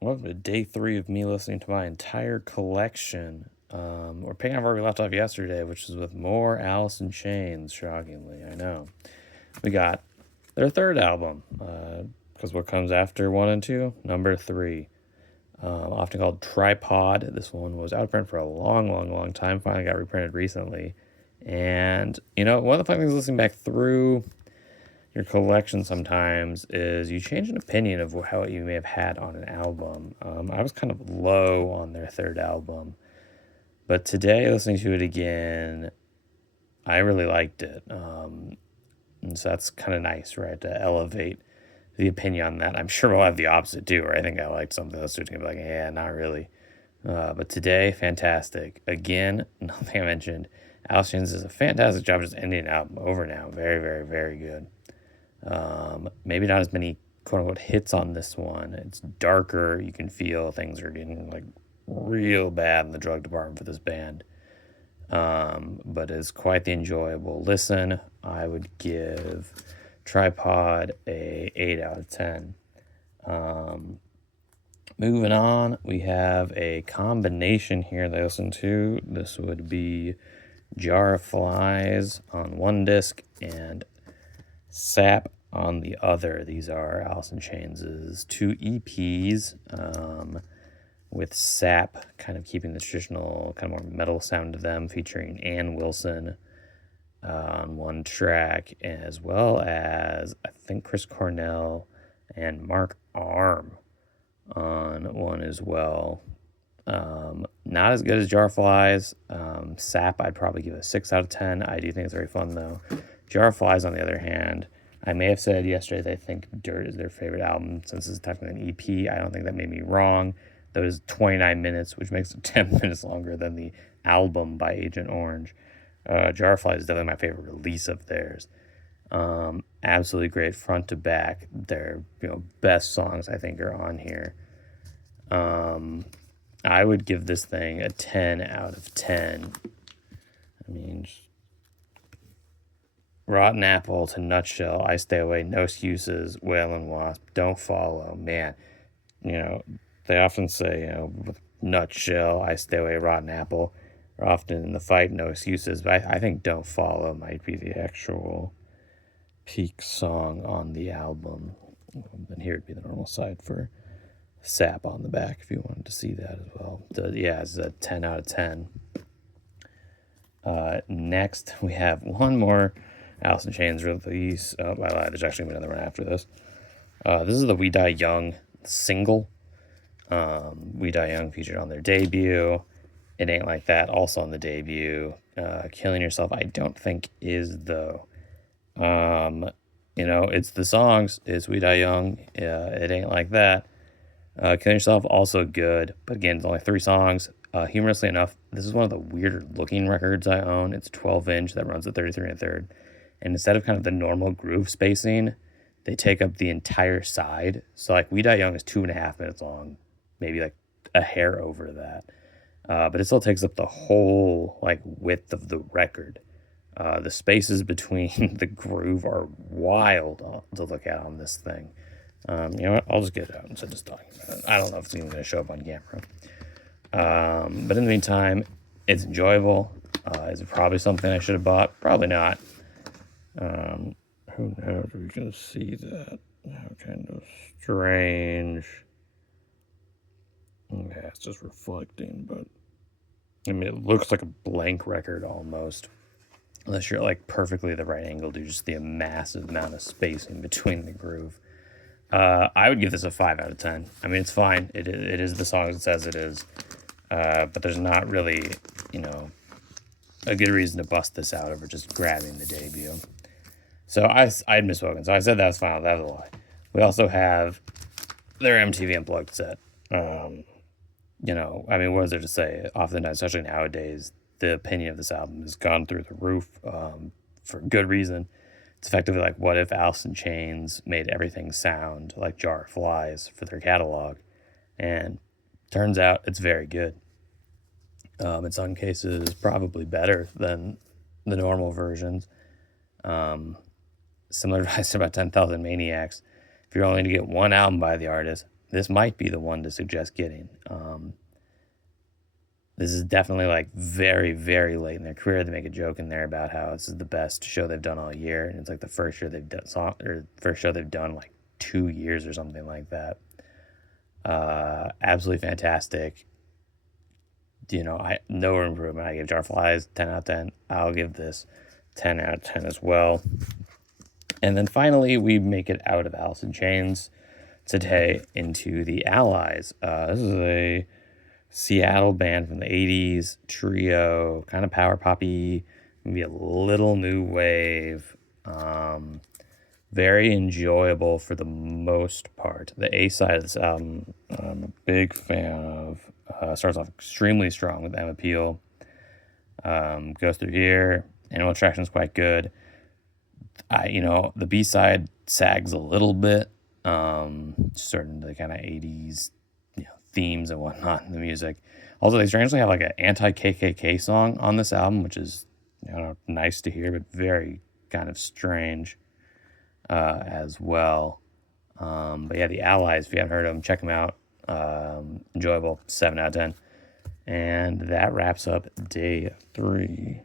Welcome to day 3 of me listening to my entire collection. We're picking up where we left off yesterday, which is with more Alice in Chains, shockingly, I know. We got their third album, because what comes after 1 and 2? Number 3. Often called Tripod. This one was out of print for a long, long, long time. Finally got reprinted recently. And, one of the fun things listening back through your collection sometimes is you change an opinion of how you may have had on an album. I was kind of low on their third album, but today, listening to it again, I really liked it. And so that's kind of nice, right? To elevate the opinion on that. I'm sure we'll have the opposite too, where I think I liked something else, going to be like, yeah, not really. But today, fantastic. Again, nothing I mentioned. Alice Chains does a fantastic job just ending an album over now. Very, very, very good. Maybe not as many quote unquote hits on this one. It's darker. You can feel things are getting like real bad in the drug department for this band. But it's quite the enjoyable listen. I would give Tripod a 8 out of 10. Moving on, we have a combination here that I listen to. This would be Jar of Flies on one disc and Sap on the other. These are Alice in Chains' 2 EPs, with Sap kind of keeping the traditional kind of more metal sound to them, featuring Ann Wilson on one track, as well as I think Chris Cornell and Mark Arm on one as well. Not as good as Jar of Flies. Sap, I'd probably give a 6 out of 10. I do think it's very fun, though. Jar of Flies, on the other hand, I may have said yesterday that I think Dirt is their favorite album since it's technically an EP. I don't think that made me wrong. That was 29 minutes, which makes it 10 minutes longer than the album by Agent Orange. Jar of Flies is definitely my favorite release of theirs. Absolutely great front to back. Their best songs, I think, are on here. I would give this thing a 10 out of 10. I mean, Rotten Apple to Nutshell, I Stay Away, No Excuses, Whale and Wasp, Don't Follow. Man, they often say, with Nutshell, I Stay Away, Rotten Apple are often in the fight, No Excuses, but I think Don't Follow might be the actual peak song on the album. And here would be the normal side for Sap on the back if you wanted to see that as well. It's a 10 out of 10. Next, we have one more Alice in Chains release. I lied. There's actually another one after this. This is the We Die Young single. We Die Young featured on their debut. It Ain't Like That, also on the debut. Killing Yourself, I don't think is, though. It's the songs. It's We Die Young. It Ain't Like That. Killing Yourself, also good. But again, it's only 3 songs. Humorously enough, this is one of the weirder looking records I own. It's 12-inch that runs at 33 1/3. And instead of kind of the normal groove spacing, they take up the entire side. So like We Die Young is 2.5 minutes long, maybe like a hair over that. But it still takes up the whole like width of the record. The spaces between the groove are wild to look at on this thing. You know what? I'll just get it out instead of just talking about it. I don't know if it's even going to show up on camera. But in the meantime, it's enjoyable. Is it probably something I should have bought? Probably not. Who knows? We can see that. How kind of strange. Yeah, it's just reflecting, but I mean, it looks like a blank record almost. Unless you're like perfectly the right angle to just the massive amount of spacing between the groove. I would give this a 5 out of 10. I mean, it's fine. It is the song it says it is. But there's not really, a good reason to bust this out over just grabbing the debut. So I had misspoken. So I said that's fine. That was a lie. We also have their MTV Unplugged set. What is there to say? Oftentimes, especially nowadays, the opinion of this album has gone through the roof for good reason. It's effectively like, what if Alice in Chains made everything sound like Jar of Flies for their catalog? And turns out it's very good. In some cases, probably better than the normal versions. Similar to what I said about 10,000 Maniacs. If you're only to get one album by the artist, this might be the one to suggest getting. This is definitely like very, very late in their career. They make a joke in there about how this is the best show they've done all year, and it's like the first year they've done first show they've done like 2 years or something like that. Absolutely fantastic. No improvement. I gave Jar Flies 10 out of 10. I'll give this 10 out of 10 as well. And then finally, we make it out of Alice in Chains today into the Allies. This is a Seattle band from the 80s, trio, kind of power poppy, maybe a little new wave. Very enjoyable for the most part. The A side of this album, I'm a big fan of. Starts off extremely strong with Emma Peel. Goes through here. Animal Attraction is quite good. The B side sags a little bit. Certain the kind of 80s themes and whatnot in the music. Also, they strangely have like an anti-KKK song on this album, which is nice to hear, but very kind of strange as well. But yeah, the Allies, if you haven't heard of them, check them out. Enjoyable, 7 out of 10. And that wraps up day 3.